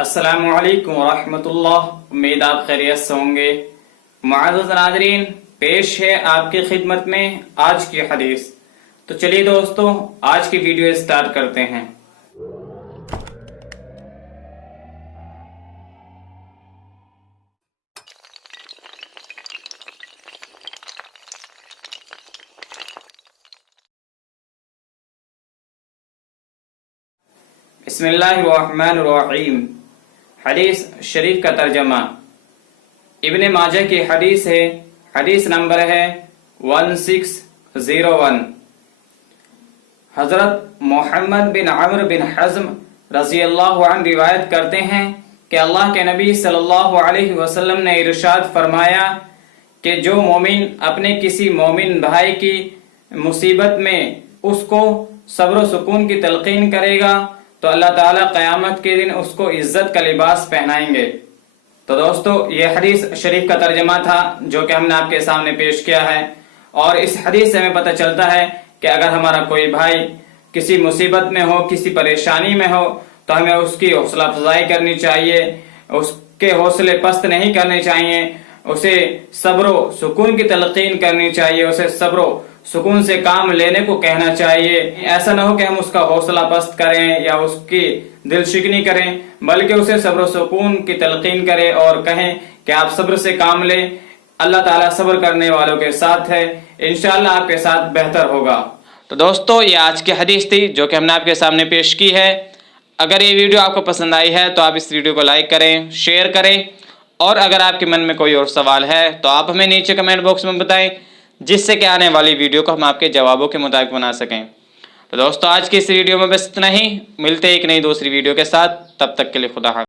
अस्सलामु अलैकुम वरहमतुल्लाह। उम्मीद आप खैरियत से होंगे। मुअज़्ज़ज़ नाज़रीन, पेश है आपकी खिदमत में आज की हदीस। तो चलिए दोस्तों, आज की वीडियो स्टार्ट करते हैं। बिस्मिल्लाहिर्रहमानिर्रहीम। हदीस शरीफ का तर्जमा इब्ने माजा की हदीस है। हदीस नंबर है 1601। हजरत मोहम्मद बिन अम्र बिन हज़्म रज़ी अल्लाह अन्हु रिवायत करते हैं कि अल्लाह के नबी सल्लल्लाहु अलैहि वसल्लम ने इरशाद फरमाया कि जो मोमिन अपने किसी मोमिन भाई की मुसीबत में उसको सब्र सुकून की तलकीन करेगा तो अल्लाह ताला क़यामत के दिन उसको इज्जत का लिबास पहनाएंगे। तो दोस्तों, ये हदीस शरीफ का तर्जमा था जो कि हमने आपके सामने पेश किया है। और इस हदीस से हमें पता चलता है कि अगर हमारा कोई भाई किसी मुसीबत में हो, किसी परेशानी में हो, तो हमें उसकी हौसला अफजाई करनी चाहिए, उसके हौसले पस्त नहीं करने चाहिए, उसे सब्र सुकून की तलकीन करनी चाहिए, उसे सब्र सुकून से काम लेने को कहना चाहिए। ऐसा ना हो कि हम उसका हौसला पस्त करें या उसकी दिल शिकनी करें, बल्कि उसे सब्र सुकून की तलकीन करें और कहें कि आप सब्र से काम लें। अल्लाह ताला सब्र करने वालों के साथ है, इंशाअल्लाह आपके साथ बेहतर होगा। तो दोस्तों, ये आज की हदीस थी जो कि हमने आपके सामने पेश की है। अगर ये वीडियो आपको पसंद आई है तो आप इस वीडियो को लाइक करें, शेयर करें, और अगर आपके मन में कोई और सवाल है तो आप हमें नीचे कमेंट बॉक्स में बताएं, जिससे कि आने वाली वीडियो को हम आपके जवाबों के मुताबिक बना सकें। तो दोस्तों, आज की इस वीडियो में बस इतना ही। मिलते हैं एक नई दूसरी वीडियो के साथ। तब तक के लिए खुदा हाफ़िज़।